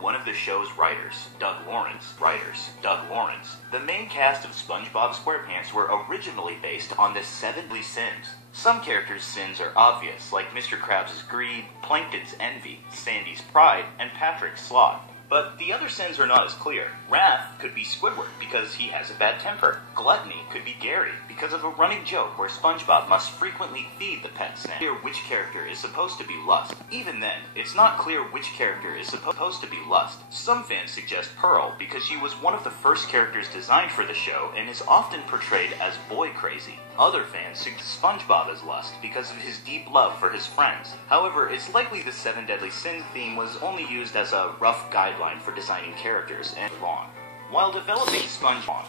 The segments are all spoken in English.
one of the show's writers, Doug Lawrence, the main cast of SpongeBob SquarePants were originally based on the 7 deadly sins. Some characters' sins are obvious, like Mr. Krabs' greed, Plankton's envy, Sandy's pride, and Patrick's sloth. But the other sins are not as clear. Wrath could be Squidward, because he has a bad temper. Gluttony could be Gary, because of a running joke where SpongeBob must frequently feed the pet snack. Clear which character is supposed to be Lust. Even then, it's not clear which character is supposed to be Lust. Some fans suggest Pearl, because she was one of the first characters designed for the show and is often portrayed as boy crazy. Other fans suggest SpongeBob as Lust because of his deep love for his friends. However, it's likely the 7 Deadly Sins theme was only used as a rough guideline for designing characters and wrong. While developing SpongeBob,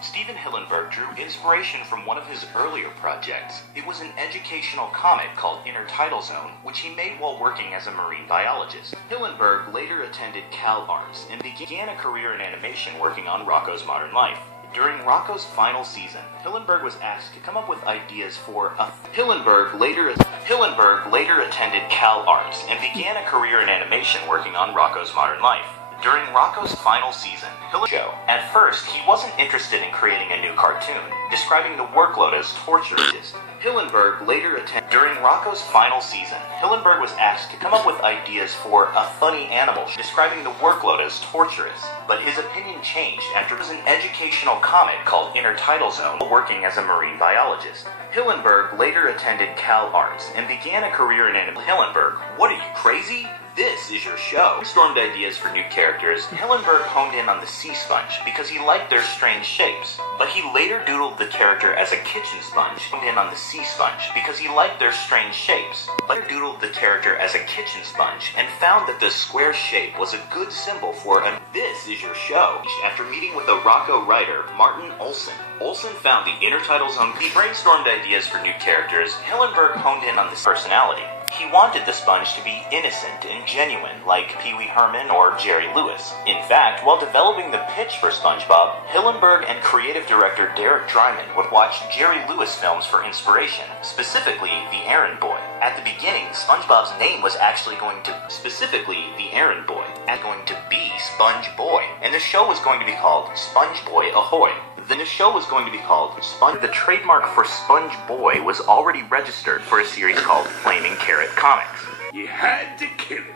Stephen Hillenburg drew inspiration from one of his earlier projects. It was an educational comic called Intertidal Zone, which he made while working as a marine biologist. Hillenburg later attended Cal Arts and began a career in animation working on Rocko's Modern Life. During Rocko's final season, Hillenburg was asked to come up with ideas for a... Hillenburg later attended Cal Arts and began a career in animation working on Rocko's Modern Life. During Rocko's final season, at first, he wasn't interested in creating a new cartoon, describing the workload as torturous. During Rocko's final season, Hillenburg was asked to come up with ideas for a funny animal, describing the workload as torturous. But his opinion changed after it was an educational comic called Intertidal Zone, working as a marine biologist. Hillenburg later attended Cal Arts and began a career in animation. Hillenburg, what are you, crazy? This is your show. Brainstormed ideas for new characters. Hillenburg honed in on the sea sponge because he liked their strange shapes. But he later doodled the character as a kitchen sponge. Honed in on the sea sponge because he liked their strange shapes. But he doodled the character as a kitchen sponge and found that the square shape was a good symbol for a This is your show. After meeting with a Rocko writer, Martin Olson, found the Intertidal Zone. He brainstormed ideas for new characters. Hillenburg honed in on this personality. He wanted the sponge to be innocent and genuine, like Pee Wee Herman or Jerry Lewis. In fact, while developing the pitch for SpongeBob, Hillenburg and creative director Derek Drymon would watch Jerry Lewis films for inspiration, specifically The Errand Boy. At the beginning, SpongeBob's name was actually going to be Sponge Boy, and the show was going to be called Sponge Boy Ahoy. The trademark for Sponge Boy was already registered for a series called Flaming Carrot Comics. You had to kill him.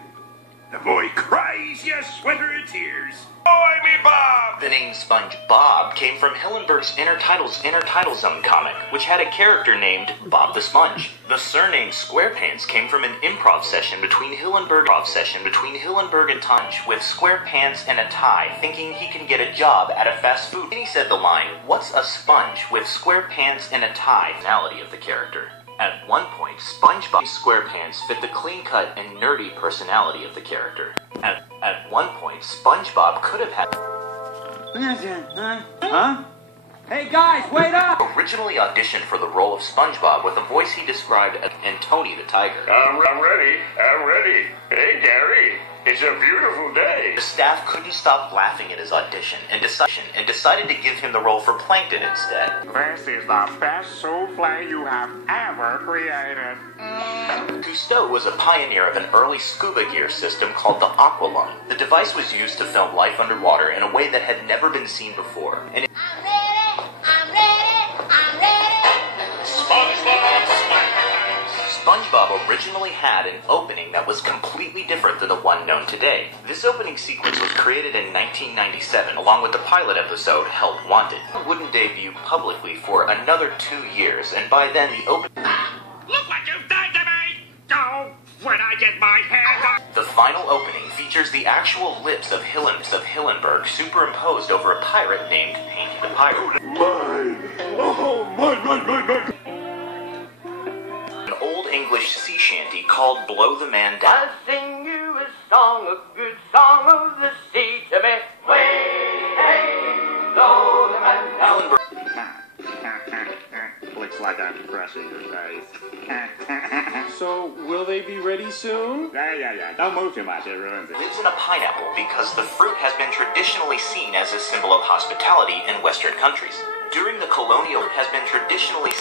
The boy cries, you sweater of tears. Boy me Bob! The name SpongeBob came from Hillenburg's Intertidal Zone comic, which had a character named Bob the Sponge. The surname SquarePants came from an improv session between Hillenburg and Tunch, with SquarePants and a tie, thinking he can get a job at a fast food. Then he said the line, "What's a sponge?" with SquarePants and a tie, personality of the character. At one point, SpongeBob SquarePants fit the clean-cut and nerdy personality of the character. At one point, SpongeBob could have had... Huh? Hey guys, wait up! Originally auditioned for the role of SpongeBob with a voice he described as Tony the Tiger. I'm ready. Hey Gary, it's a beautiful day. The staff couldn't stop laughing at his audition and decided to give him the role for Plankton instead. This is the best souffle you have ever created. Cousteau was a pioneer of an early scuba gear system called the Aqualung. The device was used to film life underwater in a way that had never been seen before. And SpongeBob originally had an opening that was completely different than the one known today. This opening sequence was created in 1997, along with the pilot episode, Help Wanted. It wouldn't debut publicly for another 2 years, and by then the opening... Look what you've done to me! Oh, when I get my hands on... The final opening features the actual lips of Hillenburg superimposed over a pirate named Painty the Pirate. Mine! An old English sea shanty called Blow the Man Down. I'll sing you a song, a good song of the sea to me. Way, hey, blow the man down. Looks like I'm crushing your face. So, will they be ready soon? Yeah. Don't move too much, it ruins it. Lives in a pineapple because the fruit has been traditionally seen as a symbol of hospitality in Western countries. During the colonial, it has been traditionally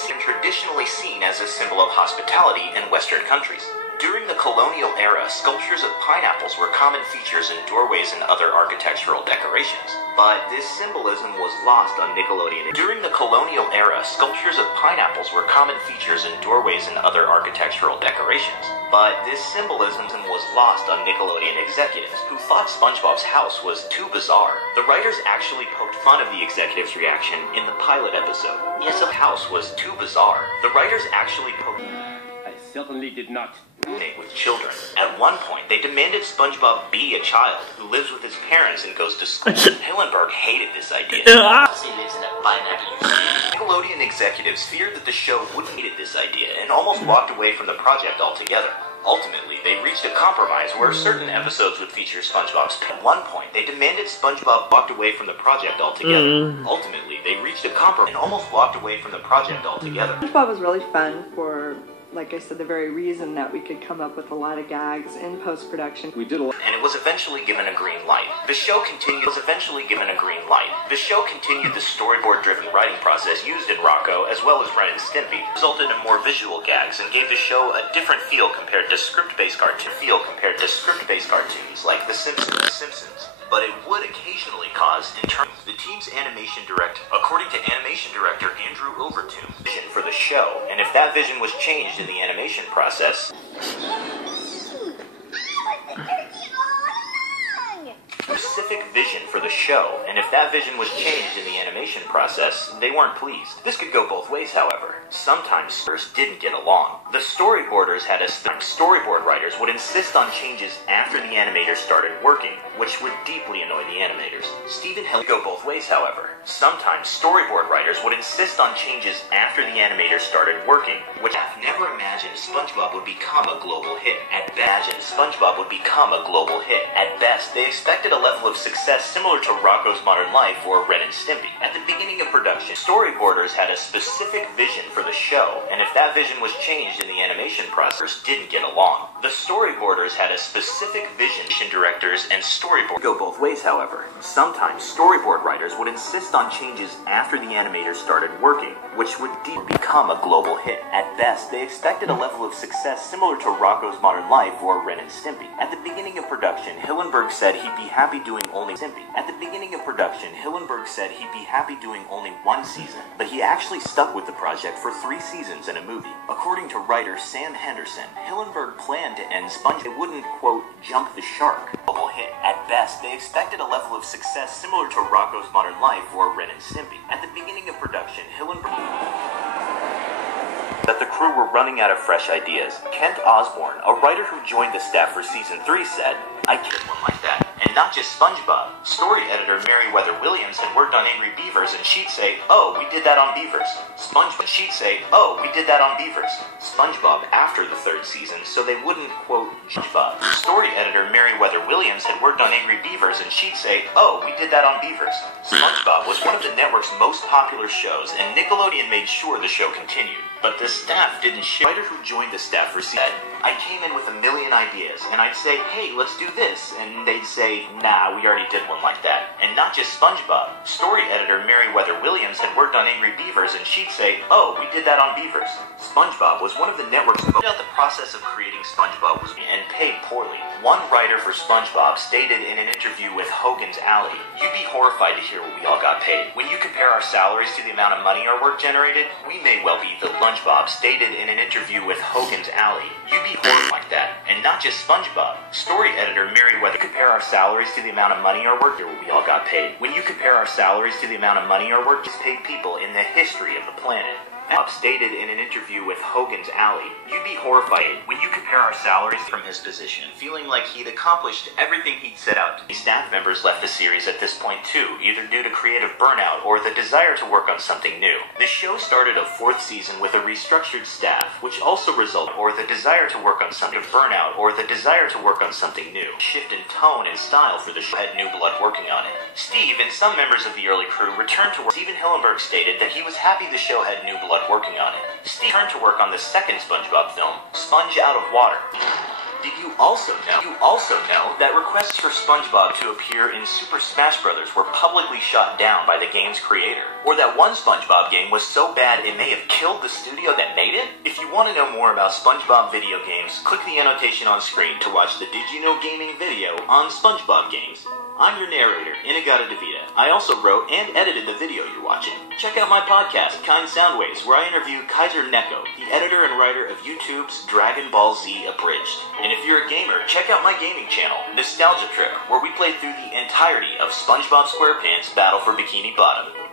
seen as a symbol of hospitality in Western countries. During the colonial era, sculptures of pineapples were common features in doorways and other architectural decorations. But this symbolism was lost on Nickelodeon. During the colonial era, sculptures of pineapples were common features in doorways and other architectural decorations. But this symbolism was lost on Nickelodeon executives, who thought SpongeBob's house was too bizarre. The writers actually poked fun of the executives' reaction in the pilot episode. Yes, the house was too bizarre. The writers actually poked I certainly did not. with children. At one point, they demanded SpongeBob be a child who lives with his parents and goes to school. Hillenburg hated this idea. He lives in a pineapple. Nickelodeon executives feared that the show wouldn't hate this idea and almost walked away from the project altogether. Ultimately, they reached a compromise where certain episodes would feature SpongeBob's. At one point, they demanded SpongeBob walked away from the project altogether. Ultimately, they reached a compromise and almost walked away from the project altogether. SpongeBob was really fun for, like I said, the very reason that we could come up with a lot of gags in post-production. We did a lot. And it was eventually given a green light. The show continued the storyboard-driven writing process used in Rocco, as well as Ren and Stimpy, resulted in more visual gags and gave the show a different feel compared to script-based cartoons like The Simpsons. But it would occasionally cause the team's animation director, according to animation director Andrew Overton, vision for the show, and if that vision was changed in the animation process, specific vision for the show, and if that vision was changed in the animation process, they weren't pleased. This could go both ways, however. Sometimes stories didn't get along. The storyboard writers would insist on changes after the animators started working, which would deeply annoy the animators. Stephen Hill go both ways, however. Sometimes storyboard writers would insist on changes after the animators started working, which I've never imagined SpongeBob would become a global hit. At best, they expected a level of success similar to Rocco's Modern Life or Ren and Stimpy. At the beginning of production, storyboarders had a specific vision for the show, and if that vision was changed in the animation process, didn't get along. The storyboarders had a specific vision. Directors and storyboard go both ways, however. Sometimes storyboard writers would insist on changes after the animators started working, which would become a global hit. At best, they expected a level of success similar to Rocco's Modern Life or Ren and Stimpy. At the beginning of production, Hillenburg said he'd be happy doing only one season, but he actually stuck with the project for 3 seasons and a movie. According to writer Sam Henderson, Hillenburg planned to end SpongeBob. It wouldn't, quote, jump the shark. Global hit. At best, they expected a level of success similar to Rocco's Modern Life or Ren and Stimpy. At the beginning of production, Hillenburg that the crew were running out of fresh ideas. Kent Osborne, a writer who joined the staff for season 3, said, "I did one like that. And not just SpongeBob. Story editor Meriwether Williams had worked on Angry Beavers, and she'd say, 'Oh, we did that on Beavers.' SpongeBob after the 3rd season, so they wouldn't, quote, SpongeBob. Story editor Meriwether Williams had worked on Angry Beavers, and she'd say, 'Oh, we did that on Beavers.' SpongeBob was one of the network's most popular shows, and Nickelodeon made sure the show continued. But the staff didn't share. The writer who joined the staff said, 'I came in with a million ideas, and I'd say, hey, let's do this,' and they'd say, 'Nah, we already did one like that.' And not just SpongeBob. Story editor Meriwether Williams had worked on Angry Beavers, and she'd say, 'Oh, we did that on Beavers.' SpongeBob was one of the network's most the process of creating SpongeBob was and paid poorly. One writer for SpongeBob stated in an interview with Hogan's Alley, 'You'd be horrified to hear what we all got paid. When you compare our salaries to the amount of money our work generated, we may well be the SpongeBob stated in an interview with Hogan's Alley, 'You'd be horrified like that.' And not just SpongeBob. Story editor Meriwether, compare our salaries to the amount of money our work we all got paid. When you compare our salaries to the amount of money our work has paid people in the history of the planet." Bob stated in an interview with Hogan's Alley, "You'd be horrified when you compare our salaries from his position, feeling like he'd accomplished everything he'd set out to." Staff members left the series at this point too, either due to creative burnout or the desire to work on something new. The show started a 4th season with a restructured staff, which also resulted or the desire to work on something new. Shift in tone and style for the show had new blood working on it. Steve and some members of the early crew returned to work. Stephen Hillenburg stated that he was happy the show had new blood working on it. Steve turned to work on the 2nd SpongeBob film, Sponge Out of Water. Did you also know that requests for SpongeBob to appear in Super Smash Bros. Were publicly shot down by the game's creator? Or that one SpongeBob game was so bad it may have killed the studio that made it? If you want to know more about SpongeBob video games, click the annotation on screen to watch the Did You Know Gaming video on SpongeBob games. I'm your narrator, Inagata DeVita. I also wrote and edited the video you're watching. Check out my podcast, Kind Soundwaves, where I interview Kaiser Neko, the editor and writer of YouTube's Dragon Ball Z Abridged. And if you're a gamer, check out my gaming channel, Nostalgia Trip, where we played through the entirety of SpongeBob SquarePants Battle for Bikini Bottom.